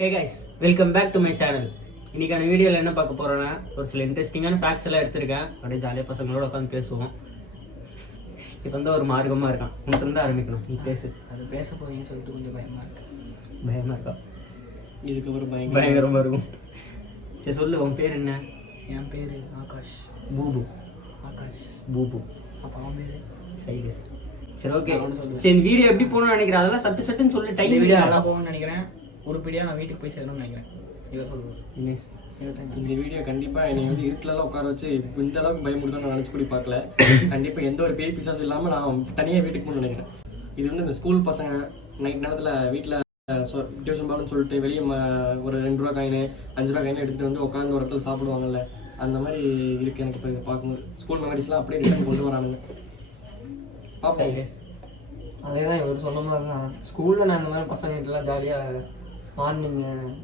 Hey guys, welcome back to my channel. இன்னைக்கான வீடியோவில் என்ன பார்க்க போகிறோன்னா, ஒரு சில இன்ட்ரெஸ்டிங்கான ஃபேக்ட்ஸ் எல்லாம் எடுத்திருக்கேன். அப்படியே ஜாலியாக பசங்களோட உட்காந்து பேசுவோம். இப்போ வந்து ஒரு மார்க்கமாக இருக்கான். உனக்கு இருந்து ஆரம்பிக்கணும். நீ பேசு. அது பேச போவீங்கன்னு சொல்லிட்டு கொஞ்சம் பயமாக இருக்கா? இதுக்கு ஒரு பயங்கரமாக இருக்கும். சரி சொல்லு, உன் பேர் என்ன? என் பேர் ஆகாஷ். பூபு. ஆகாஷ் பூபு. அப்போ அவன் பேர் சைடஸ். சரி, ஓகே. சரி, இந்த வீடியோ எப்படி போகணும்னு நினைக்கிறேன்? அதெல்லாம் சட்டுன்னு சொல்லி டைம் வீடியோ நல்லா போகணும்னு நினைக்கிறேன். உருப்படியாக நான் வீட்டுக்கு போய் சேரணும்னு நினைக்கிறேன். இதை சொல்லுவோம். இந்த வீடியோ கண்டிப்பாக என்னை வந்து இருட்டிலலாம் உட்கார வச்சு இந்த அளவுக்கு பயமுடுதான் நான் நினச்சி கூட பார்க்கல. கண்டிப்பாக எந்த ஒரு பேய் பிசாசும் இல்லாமல் நான் தனியாக வீட்டுக்கு போகணும்னு நினைக்கிறேன். இது வந்து இந்த ஸ்கூல் பசங்க நைட் நேரத்தில் வீட்டில் டியூஷன் பாலுன்னு சொல்லிட்டு வெளியே ஒரு 2 ரூபா காயின் 5 ரூபா காயின் எடுத்துகிட்டு வந்து உட்காந்து ஒரு இடத்துல சாப்பிடுவாங்கல்ல, அந்த மாதிரி இருக்குது எனக்கு இப்போ இதை பார்க்கும்போது. ஸ்கூல் மெமரிஸ்லாம் அப்படியே ரிட்டர்ன் கொண்டு வரானுங்க. பார்ப்போம். அதே தான் இவர் சொன்ன மாதிரி தான். ஸ்கூலில் நான் இந்த மாதிரி பசங்கிட்டலாம் ஜாலியாக மார்னிங்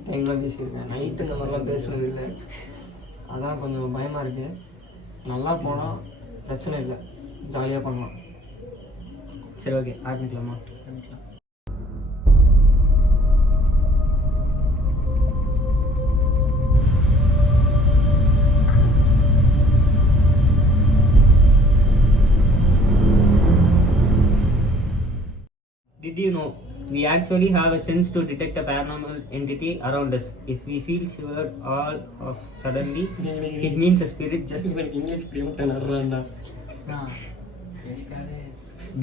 டைம்லாம் பேசியிருக்கேன். நைட்டு இந்த மாதிரிலாம் பேசுனது இல்லை. அதான் கொஞ்சம் பயமாக இருக்குது. நல்லா போனால் பிரச்சனை இல்லை, ஜாலியாக பண்ணலாம். சரி, ஓகே, ஆரம்பிக்கலாமா? Did you know we actually have a sense to detect a paranormal entity around us? If we feel shivered all of suddenly, it means a spirit just English பிரியம் நடுறாண்டா.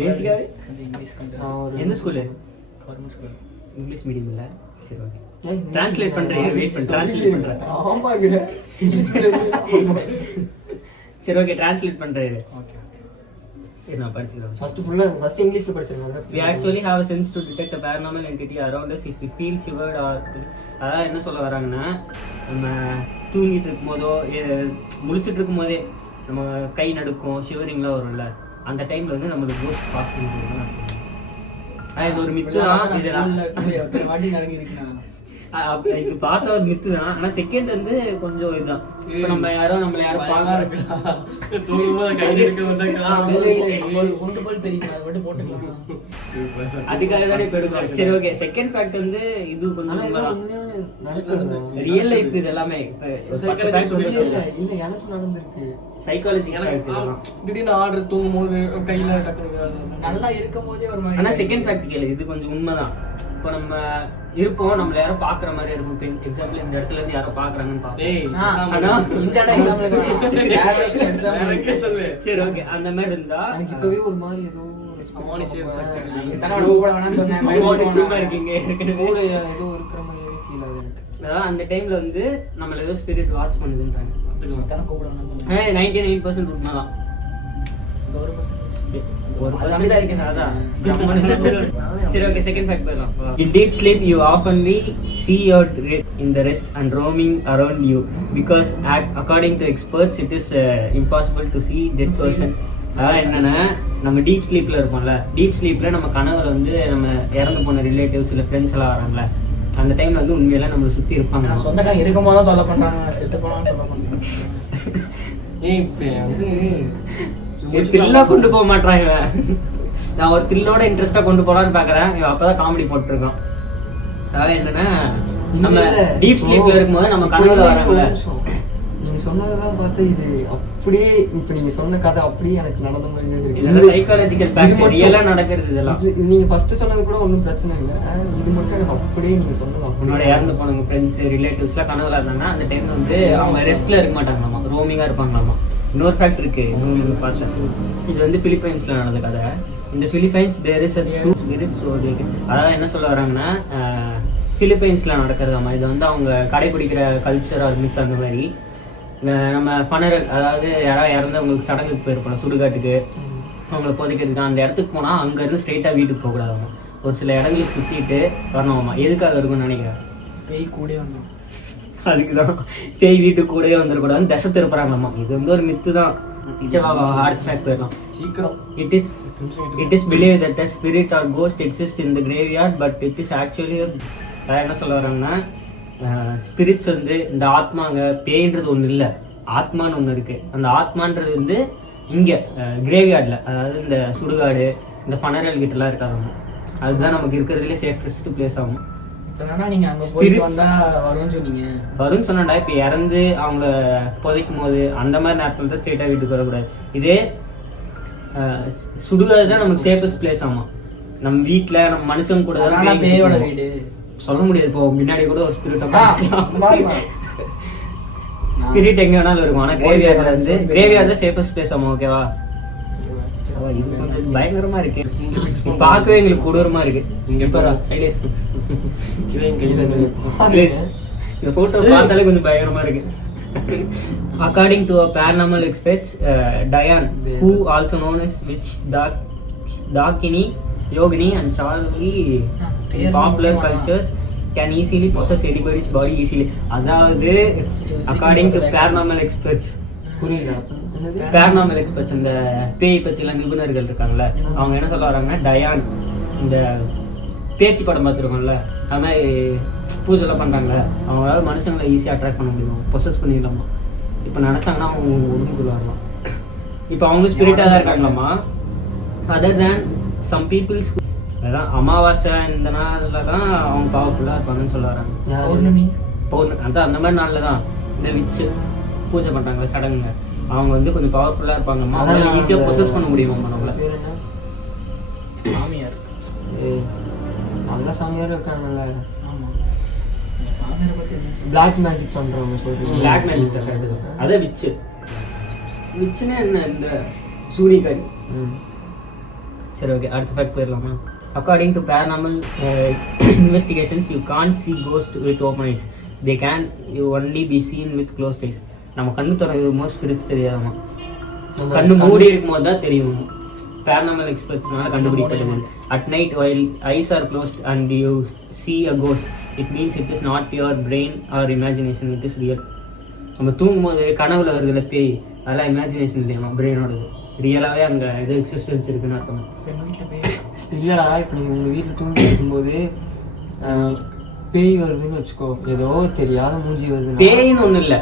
பேசிக்காவே கொஞ்சம் இங்கிலீஷ் நான் ஒரு எந்த school? Government school. English medium இல்லை. சரி, okay. Translate பண்ணுறேன், wait பண்ணி translate பண்ணுறேன். ஆமாங்க, சரி, ஓகே, ட்ரான்ஸ்லேட் பண்ணுறேன். ஓகே, நான் படிச்சுக்கிறேன். ஃபர்ஸ்ட் இங்கிலீஷில் படிச்சிருக்காங்க. We actually have a sense to detect a paranormal entity around us if we feel shivered or அதாவது என்ன சொல்ல வராங்கன்னா, நம்ம தூங்கிட்டு இருக்கும் போதோ முழிச்சிட்டு இருக்கும் போதே நம்ம கை நடுக்கும், ஷிவரிங்லாம் வரும்ல, அந்த டைம்ல வந்து நம்மளுக்கு கோஸ்ட் பாஸ் பண்ணி போயிருக்கோம். இது ஒரு மித்து தான். இதெல்லாம் வாட்டி நடக்கிருக்குண்ணா. இது பார்த்த ஒரு மித்து தான். ஆனா செகண்ட் வந்து கொஞ்சம் இதுதான். இப்போ நம்மள யாரும் தூங்கும்போது கை ஒன்று போல் தெரியும், அதை மட்டும் போட்டுக்கலாம். அதுக்காக தானே இப்போ எடுக்கலாம். சரி, ஓகே. செகண்ட் ஃபேக்ட் வந்து இது கொஞ்சம் ரியல் லைஃப். இது எல்லாமே சைக்காலஜிக்கல் ஃபேக்ட். திடீர்னு ஆர்டர் தூங்கும்போது கையில நல்லா இருக்கும் போதே ஒரு மாதிரி. ஆனா செகண்ட் ஃபேக்ட் கேளு, இது கொஞ்சம் உண்மைதான். இப்போ நம்ம இருப்போம், நம்மள யாரும் பாக்குற மாதிரி இருக்கும். இப்போ எக்ஸாம்பிள் இந்த இடத்துல இருந்து யாரோ பாக்குறாங்கன்னு பாப்போம். சரி, ஓகே. அந்த மாதிரி இருந்தா எனக்கு இப்பவே ஒரு மாதிரி ஏதோ இருக்கீங்க ஏதோ இருக்கிற மாதிரியே ஃபீல் ஆகுது எனக்கு. அதான் அந்த டைம்ல வந்து நம்மள ஏதோ ஸ்பிரிட் வாட்ச் பண்ணுதுன்றாங்க. 99% உண்மைதான். சரி, ஓகே. செகண்ட் ஃபேக்ட் போயிடலாம். In deep sleep you oftenly see your in the rest and roaming around you because according to experts it is impossible to see dead person. அதான் என்னன்னா, நம்ம டீப் ஸ்லீப்ல இருப்போம்ல, டீப் ஸ்லீப்ல நம்ம கனவுல வந்து நம்ம இறந்து போன ரிலேட்டிவ்ஸ் இல்லை ஃப்ரெண்ட்ஸ் எல்லாம் வராங்கல்ல, அந்த டைம்ல வந்து உண்மையில நம்மளை சுத்தி இருப்பாங்க. சொந்தக்காரங்க இருக்கும் போது தான் சொல்ல பண்றாங்க, செத்து போனாலும் சொல்ல பண்றாங்க. த்ரில்லா கொண்டு போக மாட்டாங்க. நான் ஒரு த்ரில்லோட இன்ட்ரெஸ்டா கொண்டு போலான்னு பாக்குறேன். அப்பதான் காமெடி போட்டுருக்கோம். அதாவது என்னன்னா, நம்ம டீப் ஸ்லீப்ல இருக்கும்போது நம்ம கனவுல வராங்கல்ல, நீங்க சொன்னதெல்லாம் பார்த்து இது அப்படியே இப்ப நீங்க சொன்ன கதை அப்படியே எனக்கு நடந்த மாதிரி இருக்கு. இதெல்லாம் சைக்காலஜிக்கல் ஃபேக்ட், ரியலா நடக்கிறது. இதெல்லாம் நீங்க ஃபர்ஸ்ட் சொன்னது கூட ஒன்றும் பிரச்சனை இல்லை. இது மட்டும் எனக்கு அப்படியே நீங்க சொன்னது உன்னோட இறந்து போனவங்க ஃப்ரெண்ட்ஸ் ரிலேட்டிவ்ஸ்லாம் கனவுல இருந்தாங்கன்னா அந்த டைம்ல வந்து அவங்க ரெஸ்ட்ல இருக்க மாட்டாங்களாமா, ரோமிங்கா இருப்பாங்களாமா. இன்னொரு ஃபேக்ட் இருக்கு, இன்னொன்று பார்த்தேன். இது வந்து பிலிப்பைன்ஸ்ல நடந்த கதை. இந்த Philippines there is spirit. So அதாவது என்ன சொல்ல வராங்கன்னா, பிலிப்பைன்ஸ்ல நடக்கிறதாமா. இது வந்து அவங்க கடைபிடிக்கிற கல்ச்சர் ஆர் மித். அந்த மாதிரி நம்ம ஃபனரல், அதாவது யாராவது இறந்தவங்களுக்கு சடங்குக்கு போயிருப்போம், சுடுகாட்டுக்கு அவங்கள புதைக்கிறதுக்கு, அந்த இடத்துக்கு போனால் அங்கேருந்து ஸ்ட்ரெயிட்டாக வீட்டுக்கு போகக்கூடாதாமா. ஒரு சில இடங்களுக்கு சுற்றிட்டு வரணுமாம்மா. எதுக்காக இருக்கும்னு நினைக்கிறேன்? பேய் கூட வந்துடும். அதுக்கு தான் பேய் வீட்டுக்கு கூடவே வந்துடக்கூடாதுன்னு திசை திருப்புறாங்களாமா. இது வந்து ஒரு மித்து தான். அடுத்த ஃபேக்ட் போயிடலாம். சீக்கிரம். It is believed that a spirit or ghost exists in the graveyard, but it is actually என்ன சொல்ல வராங்கன்னா, ஸ்பிரிட்ஸ் வந்து இந்த ஆத்மாங்க, பேய்ன்றது ஒன்று இல்லை, ஆத்மான்னு ஒன்று இருக்கு. அந்த ஆத்மான்றது வந்து இங்கே கிரேவ்யார்டில், அதாவது இந்த சுடுகாடு, இந்த ஃபனரல் கிட்டலாம் இருக்காங்க. அதுதான் நமக்கு இருக்கிறதுலே சேஃபஸ்ட் பிளேஸ் ஆகும். இப்பதானே நீங்க அங்க போயிட்டு Spirits. வந்தா வரும்னு சொன்னீங்க. வரும்னு சொன்னா இப்போ இறந்து அவங்கள புதைக்கும் போது அந்த மாதிரி நேரத்துல தான் ஸ்ட்ரெயிட்டாக வீட்டுக்கு வரக்கூடாது. இதே சுடுகாடு தான் நமக்கு சேஃபஸ்ட் பிளேஸ். ஆமா, நம்ம வீட்ல நம்ம மனுஷங்க கூட அதனால தான் பேயோட வீடு. சொல்ல முடியாது. இப்போ முன்னாடி கூட ஒரு ஸ்பிரிட் மாறுமா? ஸ்பிரிட் எங்க வேணாலும் இருக்கும். ஆனா கிரேவியார்ட்ல இருந்து கிரேவியார்ட் தான் சேஃபஸ்ட் பிளேஸ். ஆமா, ஓகேவா? இது கொஞ்சம் பயங்கரமா இருக்கு. பார்க்கவே எங்களுக்கு கொடூரமா இருக்கு. இங்க பாரு, சைலேஷ். சைலேஷ், இந்த போட்டோ பார்த்தாலே கொஞ்சம் பயங்கரமா இருக்கு. According to a paranormal experts, Diane, who also known as witch Dakini, Yogini and Charlie in popular cultures, can easily possess anybody's body easily. அதாவது according to paranormal experts, புரியல என்னது? பேரனாமல் எக்ஸ்பர்ட்ஸ், இந்த பேய் பற்றிலாம் நிபுணர்கள் இருக்காங்கல்ல, அவங்க என்ன சொல்ல வராங்கன்னா, டயான் இந்த பேச்சு படம் பார்த்துருக்கோம்ல, அது மாதிரி பூஜைலாம் பண்ணுறாங்களே, அவங்களால மனுஷங்களை ஈஸியாக அட்ராக்ட் பண்ண முடியும், பொசஸ் பண்ணிடலாமா. இப்போ நினச்சாங்கன்னா அவங்க ஒதுங்குள்ள வரலாம். இப்போ அவங்க ஸ்பிரிட்டாக தான் இருக்காங்களாமா. அதர் தேன் சம் பீப்புள்ஸ், அதான் அமாவாசை இந்த நாளில் தான் அவங்க பவர்ஃபுல்லாக இருப்பாங்கன்னு சொல்ல வராங்க. பௌர்ணமி அதான் அந்த மாதிரி நாளில் தான் இந்த விச்சு பூஜை பண்றாங்க சடங்குங்க, அவங்க வந்து கொஞ்சம் பவர்ஃபுல்லா இருப்பாங்க. அவங்களால ஈஸியா பொசஸ் பண்ண முடியும் நம்மள. பேர் என்ன? சாமியார். ஏய், நல்ல சாமியார் இருக்காங்கல்ல. ஆமா, சாமியாரை பத்தி என்ன? பிளாக் மேஜிக் பண்றவங்க சொல்றீங்க. பிளாக் மேஜிக் தான். அதே விச்சு. விச்சுன்னா என்ன? இந்த சூனிகாரி. சரி, ஓகே, அடுத்த ஃபேக்ட் போயிடலாமா? According to paranormal investigations, you can't see ghosts with open eyes. They can only be seen with closed eyes. நம்ம கண்ணு திறக்கும் போது ஸ்பிரிட்ஸ் தெரியாதாமா, கண்ணு மூடி இருக்கும் போது தான் தெரியும். paranormal expertsனால கண்டுபிடிக்கப்பட்டது. At night while eyes are closed and you see a ghost, it means it is not your brain or imagination, it is real. நம்ம தூங்கும் போது கனவுல வருதுல பேய், அதெல்லாம் இமேஜினேஷன் இல்லையாமா, பிரெயினோடது. ரியலாவே அங்க இது எக்ஸிஸ்டன்ஸ் இருக்குன்னு அர்த்தம். வீட்டுல போய் இல்லடா, இப்போ நீங்க உங்க வீட்டுல தூங்கி இருக்கும்போது பேய் வருதுன்னு வச்சுக்கோ, ஏதோ தெரியாத மூஞ்சி வருது. பேயின்னு ஒண்ணு இல்ல,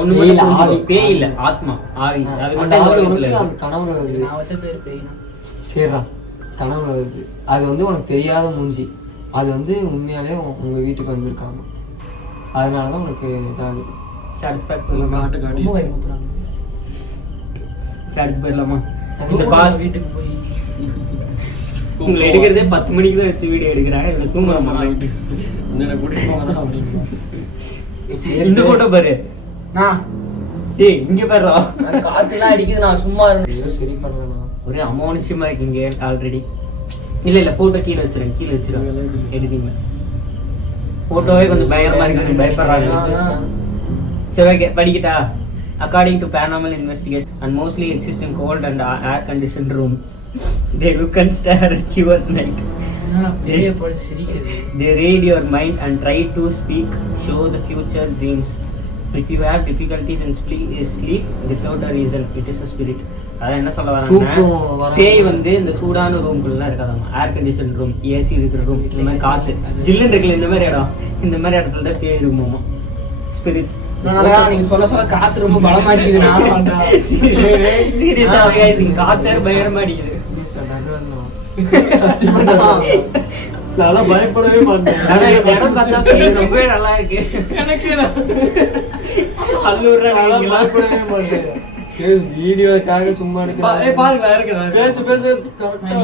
ஒண்ணு பேய் இல்ல, மட்டும் ஆவி. பேய் இல்ல, ஆத்மா, ஆவி. அது அந்த மட்டும் ஆவி இந்த உனக்கு உலகத்துல அந்த கனவுல வருது. நான் வச்ச பேர் பேய்னா. சரிடா, கனவுல வருது. அது வந்து உனக்கு தெரியாத மூஞ்சி, அது வந்து உண்மையாலே உங்க வீட்டுக்கு வந்திருக்காங்க. அதனாலதான் உனக்கு இதாகுது. சாட்டிஸ்ஃபேக்ட் காட்டு காட்டி ரொம்ப பயமுத்துறாங்க. சாட்டிஸ் போயிடலாமா? இந்த இந்த பாஸ்ட் வீட்டுக்கு போய் உங்களை எடுக்கிறதே 10 மணிக்கு தான் வச்சு வீடியோ எடுக்கிறாங்க. இவங்க தூங்குறாமா? என்ன கூட்டிட்டு போங்க தான் அப்படின்னு. இந்த போட்டோ பாரு. நான் ஏய், இங்க பாருடா. காத்துலாம் அடிக்குது, நான் சும்மா இருந்தேன். ஐயோ, சரி பண்ணலாம். ஒரே அமானுஷ்யமா இருக்கீங்க ஆல்ரெடி. இல்ல போட்டோ கீழே வச்சிருங்க, கீழே வச்சிருங்க எடிட்டிங்ல. போட்டோவே கொஞ்சம் பயங்கரமா இருக்கு, பயப்படுறாங்க. சரி, okay, படிக்கிட்டா? According to paranormal investigation, and mostly exist in cold and air-conditioned room. They look and stare at you at night. என்னடா பெரிய போய் சிரிக்கிறது. They read your mind and try to speak, show the future dreams. If you have difficulties in sleep without a reason, it is a spirit. அதான் என்ன சொல்ல தூக்கம் வராங்கன்னா, வராம பேய் வந்து இந்த சூடான ரூம்குள்ள இருக்காதாமா, ஏர் கண்டிஷன் ரூம், ஏசி இருக்கிற ரூம், இந்த மாதிரி காத்து ஜில்லுன்னு இருக்குல்ல, இந்த மாதிரி இடம், இந்த மாதிரி இடத்துல தான் பேய் இருக்குமாமா, ஸ்பிரிட்ஸ். நீங்க சொல்ல சொல்ல காத்து ரொம்ப பலமா அடிக்குது. நான் சீரியஸா காத்து பயங்கரமா அடிக்குது. நல்லா பயப்படவே மாட்டேன். ஆனா இந்த இடம் பார்த்தா பேய் ரொம்பவே நல்லா இருக்கு. எனக்கு அல்லூர்ரா நல்லா நீங்களா? பயப்படவே மாட்டேன். சரி, வீடியோக்காக சும்மா பாருங்களா இருக்கு பேச பேச கரெக்டா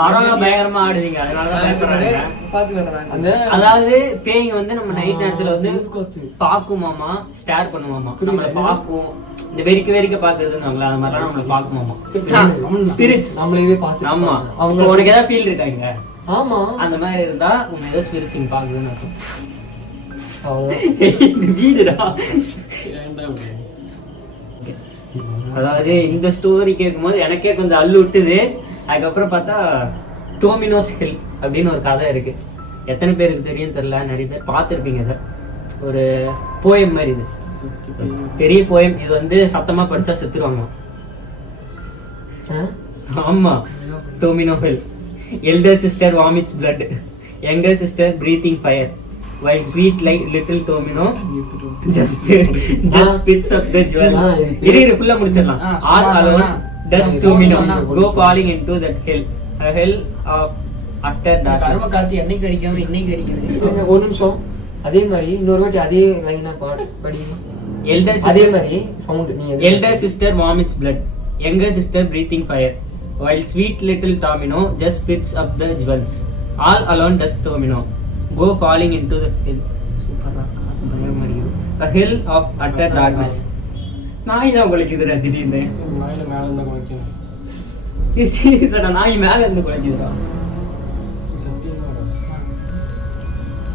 மரம் பயங்கரமா ஆடுதீங்க, அதனாலதான் பயப்படுறாங்க. பாத்துக்கலாம். அந்த அதாவது பேய்ங்க வந்து நம்ம நைட் நேரத்துல வந்து காத்து. பாக்குமாமா, ஸ்டார் பண்ணுமாமா, புரியல. நம்மள பாக்கும், இந்த வெறிக்க பாக்குறதுன்னு அது மாதிரிலாம் நம்மள பாக்குமாமா, ஸ்பிரிட்ஸ். நம்மளையே பார்த்து. ஆமா, அவங்க உனக்கு ஏதாவது ஃபீல் இருக்காங்க, ஆமா, அந்த மாதிரி இருந்தா உங்க ஏதோ ஸ்பிரிட்ஸ் இங்க பாக்குதுன்னு அர்த்தம். அவ்வளவுதான். இந்த வீடுடா. ஏன்டா அப்படி? அதாவது இந்த ஸ்டோரி கேட்கும்போது எனக்கே கொஞ்சம் அல்லு விட்டுது. அதுக்கப்புறம் பார்த்தா டோமினோஸ் ஹில் அப்படின்னு ஒரு கதை இருக்கு. எத்தனை பேருக்கு தெரியும் தெரியல, நிறைய பேர் பார்த்துருப்பீங்க. இதை ஒரு போயம் மாதிரி, இது பெரிய போயம். இது வந்து சத்தமா படிச்சா செத்துருவாங்க. ஆமா, domino hill. Elder sister vomits blood, younger sister breathing fire, while sweet like little domino just spits up the jewels. இரு ஃபுல்லா முடிச்சிடலாம். All alone does domino go falling into that hell, a hell of utter கரும darkness. காத்து என்னைக்கு அடிக்காம இன்னைக்கு அடிக்குது. ஒரு நிமிஷம், அதே மாதிரி இன்னொரு வாட்டி அதே லைனா படி. Elder அதே sister, மாதிரி சவுண்ட் நீ elder sister vomits blood. Younger sister breathing fire. While sweet little Tomino just spits up the jewels. All alone does Tomino go falling into the hill. Super a hill of utter darkness. நாய் தான் குலைக்குதுடா திடீர்னு. நாயில மேல இருந்தா குறைக்கணும். சீரியஸாடா, நாய் மேல இருந்து குலைக்குதுடா.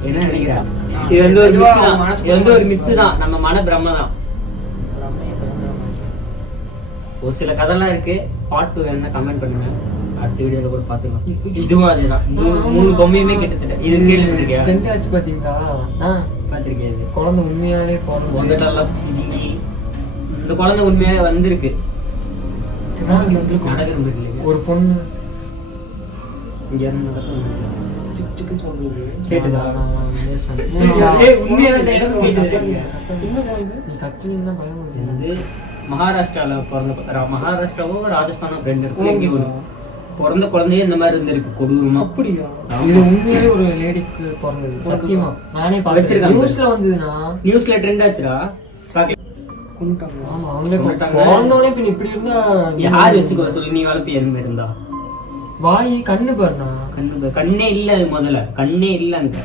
என்ன நினைக்கிறா? இது வந்து ஒரு மித்து தான். இது வந்து ஒரு மித்து தான். நம்ம மன பிரம்ம தான். ஒரு சில கதைலாம் இருக்கு. பார்ட் 2 என்ன கமெண்ட் பண்ணுங்க. அடுத்த வீடியோல கூட பாத்துக்கலாம். இதுவும் அதேதான். மூணு பொம்மையுமே கிட்டத்தட்ட இது கேள்விப்பட்டிருக்கியா? ஆச்சு பாத்தீங்களா? பாத்திருக்கேன். இது குழந்தை உண்மையாலே குழந்தை வந்துட்டெல்லாம் இந்த குழந்தை உண்மையாலே வந்திருக்கு. நடக்கிற வீட்டுல ஒரு பொண்ணு இங்க இருந்து நடக்க சிக் சிக்குன்னு சொல்றது. கேட்டுதா? நீ கத்துனீங்கன்னா பயம் வருது. வந்து மகாராஷ்டிரால பிறந்த மகாராஷ்டிராவோ ராஜஸ்தானோ ரெண்டு இருக்கு. எங்கே பிறந்த குழந்தையே இந்த மாதிரி இருந்திருக்கு கொடூரமா. அப்படியா? இது உண்மையாலே ஒரு லேடிக்கு பிறந்தது. சத்தியமா நானே வச்சிருக்காங்க. நியூஸ்ல வந்ததுன்னா நியூஸ்ல ட்ரெண்ட் ஆச்சுடா. கொண்டுட்டாங்க. ஆமா அவங்களே கொன்னுட்டாங்க. பிறந்தவனே இப்ப இப்படி இருந்தா யார் வச்சுக்கோ சொல்லி நீ வளர்ப்பு எறும்பு இருந்தா? வாய் கண்ணு பாருண்ணா. கண்ணே இல்ல. அது முதல்ல கண்ணே இல்ல. அந்த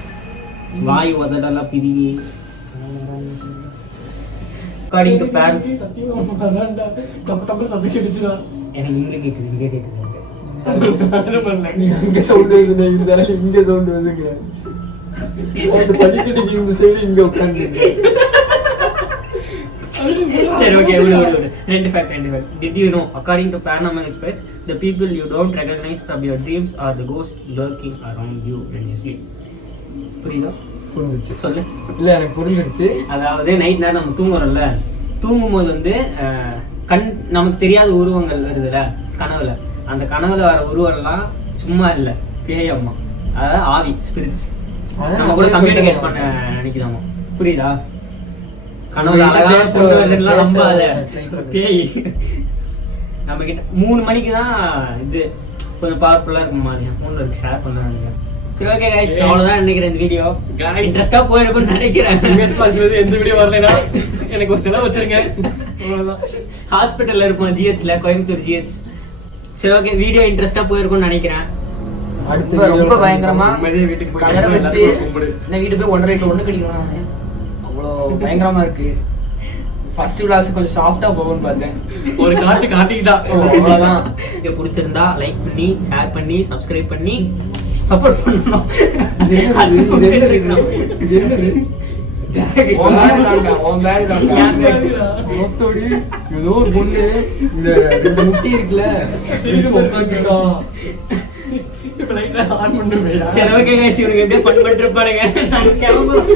வாய் உதடெல்லாம் பிரிவி அக்கார்டிங் டு பிளான். எனக்கு இங்க கேக்குது, இங்க கேக்குது. இங்க சவுண்ட் வருது, இருந்தாலும் இங்க சவுண்ட் வருதுங்க. அந்த படிக்கட்டுக்கு இந்த சைடு இங்க உட்கார்ந்து. சரி, ஓகே, ரெண்டு fact. Did you know, according to paranormal experts, the people you don't recognize from your dreams are the ghosts lurking around you when you sleep. புரியுதா? புரிஞ்சிச்சு. சொல்லு. இல்ல எனக்கு புரிஞ்சிருச்சு. அதாவது நைட் நேரம் நம்ம தூங்குறோம்ல, தூங்கும்போது வந்து கண் நமக்கு தெரியாத உருவங்கள் வருதுல கனவுல. அந்த கனவுல வர உருவம்லாம் சும்மா இல்ல, பேய் அம்மா, அதாவது ஆவி, ஸ்பிரிட்ஸ். நம்ம கூட கம்யூனிகேட் பண்ண நினைக்கலாமா? புரியுதா? கனவுல அழகா கொண்டு வருதுன்னா நம்பாத, பேய். நம்ம கிட்ட 3 மணிக்கு தான் இது கொஞ்சம் பவர்ஃபுல்லா இருக்கும் மாதிரி 3 ஷேர் பண்ண நினைக்கிறேன். சரி, ஓகே கைஸ், அவ்வளவுதான் நினைக்கிறேன் இந்த வீடியோ. இன்ட்ரெஸ்டா போயிருக்கும்னு நினைக்கிறேன். எந்த வீடியோ வரலைன்னா எனக்கு ஒரு செலவு வச்சிருங்க. ஹாஸ்பிட்டல்ல இருப்போம், ஜிஹெச்ல, கோயம்புத்தூர் ஜிஹெச். சரி, ஓகே, வீடியோ இன்ட்ரெஸ்டா போயிருக்கும்னு நினைக்கிறேன். அடுத்து ரொம்ப பயங்கரமா உண்மையிலேயே வீட்டுக்கு போய் கலரை வச்சு எல்லாரும் கும்பிடு. இந்த வீட்டு போய் 1.5 கடிக்கணும். அவ்வளோ பயங்கரமா இருக்கு. ஃபர்ஸ்ட் விளாக்ஸ் கொஞ்சம் சாஃப்டா போகும்னு பார்த்தேன். ஒரு காட்டு காட்டிக்கிட்டா அவ்வளவுதான். வீடியோ பிடிச்சிருந்தா லைக் பண்ணி, ஷேர் பண்ணி, சப்ஸ்கிரைப் பண்ணி சப்போர்ட் பண்ணணும். ஏதோ ஒரு பொண்ணு இந்த 2 முட்டி இருக்குல்ல, இப்ப லைட்டா ஆன் பண்ணுவேன். சரி, ஓகே கைஸ், இவனுக்கு எப்படியே ஃபன் பண்ணிட்டு இருப்பானுங்க. நாங்க கிளம்புறோம்.